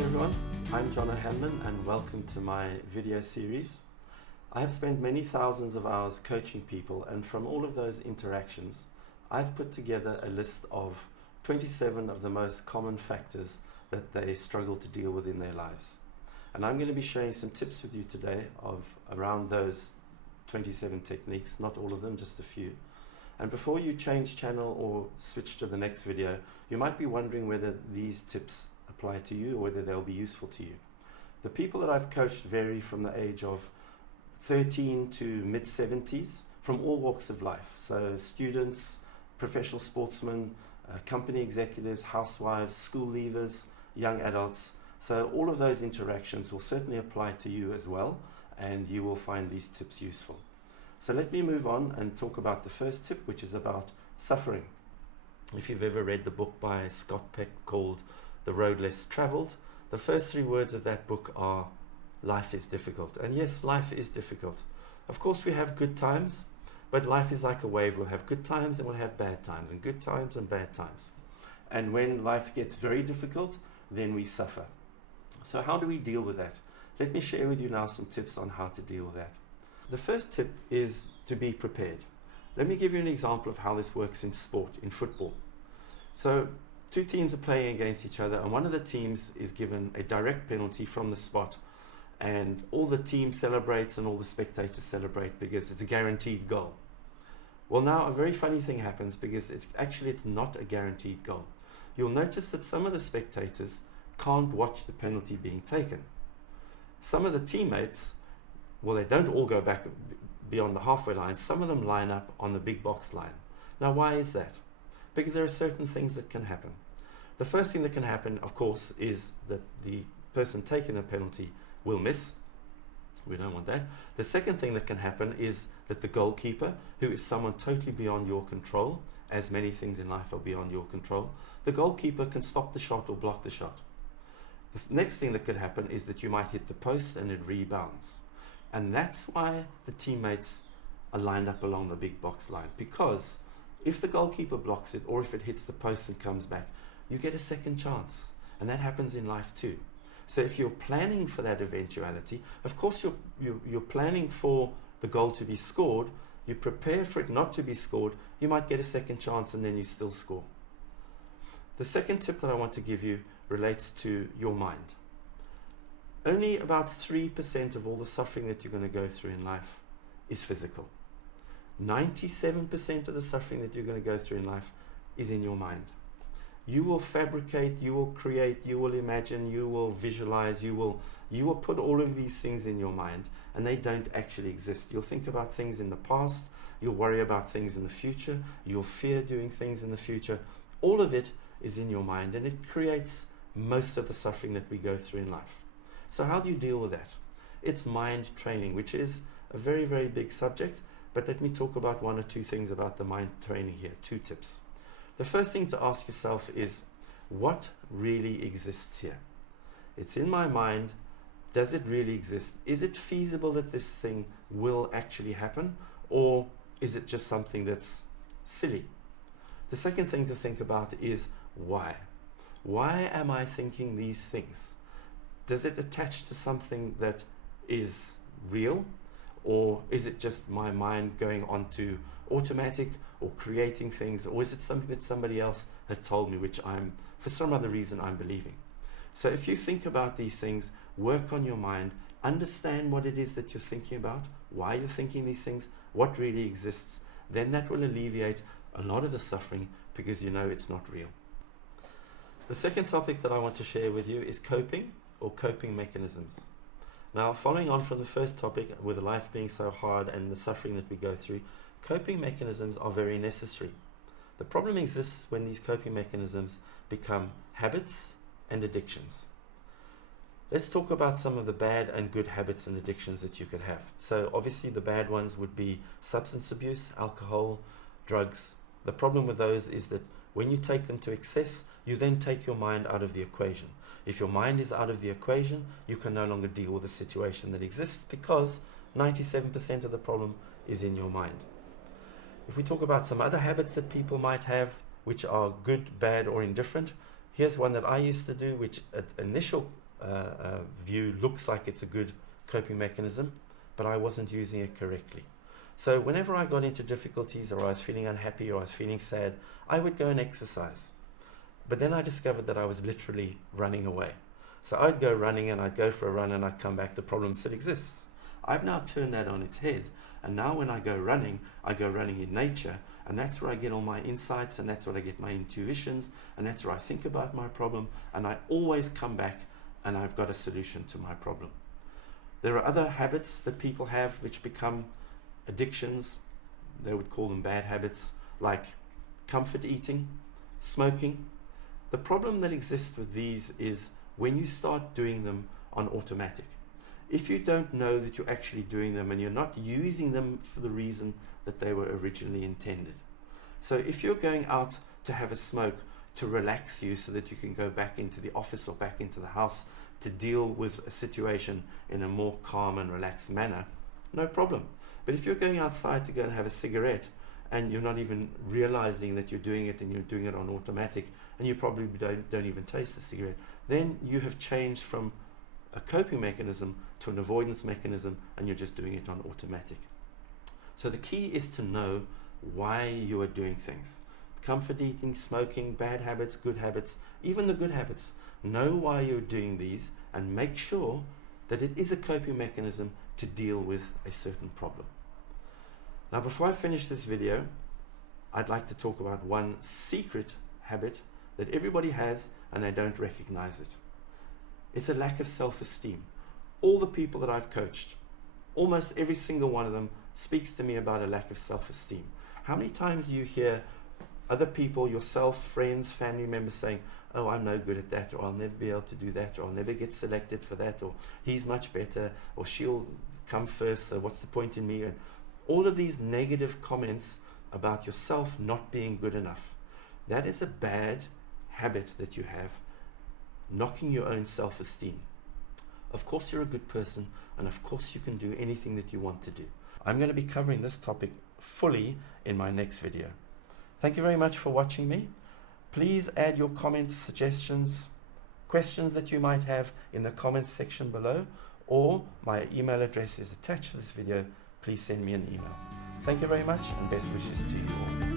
everyone, I'm John O'Hanlon and welcome to my video series. I have spent many thousands of hours coaching people, and from all of those interactions I've put together a list of 27 of the most common factors that they struggle to deal with in their lives. And I'm going to be sharing some tips with you today of around those 27 techniques, not all of them, just a few. And before you change channel or switch to the next video, you might be wondering whether these tips apply to you or whether they'll be useful to you. The people that I've coached vary from the age of 13 to mid-70s, from all walks of life. So students, professional sportsmen, company executives, housewives, school leavers, young adults. So all of those interactions will certainly apply to you as well, and you will find these tips useful. So let me move on and talk about the first tip, which is about suffering. If you've ever read the book by Scott Peck called The Road Less Traveled, the first 3 words of that book are life is difficult. And yes, life is difficult. Of course we have good times, but life is like a wave. We'll have good times and we'll have bad times, and good times and bad times. And when life gets very difficult, then we suffer. So how do we deal with that? Let me share with you now some tips on how to deal with that. The first tip is to be prepared. Let me give you an example of how this works in sport, in football. So 2 teams are playing against each other, and one of the teams is given a direct penalty from the spot, and all the team celebrates and all the spectators celebrate because it's a guaranteed goal. Well, now a very funny thing happens, because it's not a guaranteed goal. You'll notice that some of the spectators can't watch the penalty being taken. Some of the teammates, well, they don't all go back beyond the halfway line. Some of them line up on the big box line. Now, why is that? Because there are certain things that can happen. The first thing that can happen, of course, is that the person taking the penalty will miss. We don't want that. The second thing that can happen is that the goalkeeper, who is someone totally beyond your control, as many things in life are beyond your control, the goalkeeper can stop the shot or block the shot. The next thing that could happen is that you might hit the post and it rebounds. And that's why the teammates are lined up along the big box line, because if the goalkeeper blocks it, or if it hits the post and comes back, you get a second chance. And that happens in life too. So if you're planning for that eventuality, of course you're planning for the goal to be scored, you prepare for it not to be scored, you might get a second chance and then you still score. The second tip that I want to give you relates to your mind. Only about 3% of all the suffering that you're going to go through in life is physical. 97% of the suffering that you're going to go through in life is in your mind. You will fabricate, you will create, you will imagine, you will visualize, you will put all of these things in your mind, and they don't actually exist. You'll think about things in the past, you'll worry about things in the future, you'll fear doing things in the future. All of it is in your mind, and it creates most of the suffering that we go through in life. So how do you deal with that? It's mind training, which is a very, very big subject, but let me talk about 1 or 2 things about the mind training here, 2 tips. The first thing to ask yourself is, what really exists here? It's in my mind. Does it really exist? Is it feasible that this thing will actually happen, or is it just something that's silly? The second thing to think about is why. Why am I thinking these things? Does it attach to something that is real, or is it just my mind going on to automatic or creating things, or is it something that somebody else has told me, which for some other reason I'm believing? So if you think about these things, work on your mind, understand what it is that you're thinking about, why you're thinking these things, what really exists, then that will alleviate a lot of the suffering, because you know it's not real. The second topic that I want to share with you is coping, or coping mechanisms. Now, following on from the first topic, with life being so hard and the suffering that we go through, coping mechanisms are very necessary. The problem exists when these coping mechanisms become habits and addictions. Let's talk about some of the bad and good habits and addictions that you could have. So obviously the bad ones would be substance abuse, alcohol, drugs. The problem with those is that when you take them to excess, you then take your mind out of the equation. If your mind is out of the equation, you can no longer deal with the situation that exists, because 97% of the problem is in your mind. If we talk about some other habits that people might have, which are good, bad, or indifferent, here's one that I used to do, which at initial view looks like it's a good coping mechanism, but I wasn't using it correctly. So whenever I got into difficulties, or I was feeling unhappy, or I was feeling sad, I would go and exercise. But then I discovered that I was literally running away. So I'd go running, and I'd go for a run, and I'd come back, the problem still exists. I've now turned that on its head, and now when I go running in nature, and that's where I get all my insights, and that's where I get my intuitions, and that's where I think about my problem, and I always come back and I've got a solution to my problem. There are other habits that people have which become addictions. They would call them bad habits, like comfort eating, smoking. The problem that exists with these is when you start doing them on automatic. If you don't know that you're actually doing them and you're not using them for the reason that they were originally intended. So if you're going out to have a smoke to relax you so that you can go back into the office or back into the house to deal with a situation in a more calm and relaxed manner, no problem. But if you're going outside to go and have a cigarette and you're not even realizing that you're doing it, and you're doing it on automatic, and you probably don't even taste the cigarette, then you have changed from a coping mechanism to an avoidance mechanism, and you're just doing it on automatic. So the key is to know why you are doing things. Comfort eating, smoking, bad habits, good habits, even the good habits. Know why you're doing these and make sure that it is a coping mechanism to deal with a certain problem. Now, before I finish this video, I'd like to talk about one secret habit that everybody has and they don't recognize it. It's a lack of self-esteem. All the people that I've coached, almost every single one of them speaks to me about a lack of self-esteem. How many times do you hear other people, yourself, friends, family members saying, oh, I'm no good at that, or I'll never be able to do that, or I'll never get selected for that, or he's much better, or she'll come first, so what's the point in me? And all of these negative comments about yourself not being good enough. That is a bad habit that you have, knocking your own self-esteem. Of course you're a good person, and of course you can do anything that you want to do. I'm going to be covering this topic fully in my next video. Thank you very much for watching me. Please add your comments, suggestions, questions that you might have in the comments section below, or my email address is attached to this video. Please send me an email. Thank you very much, and best wishes to you all.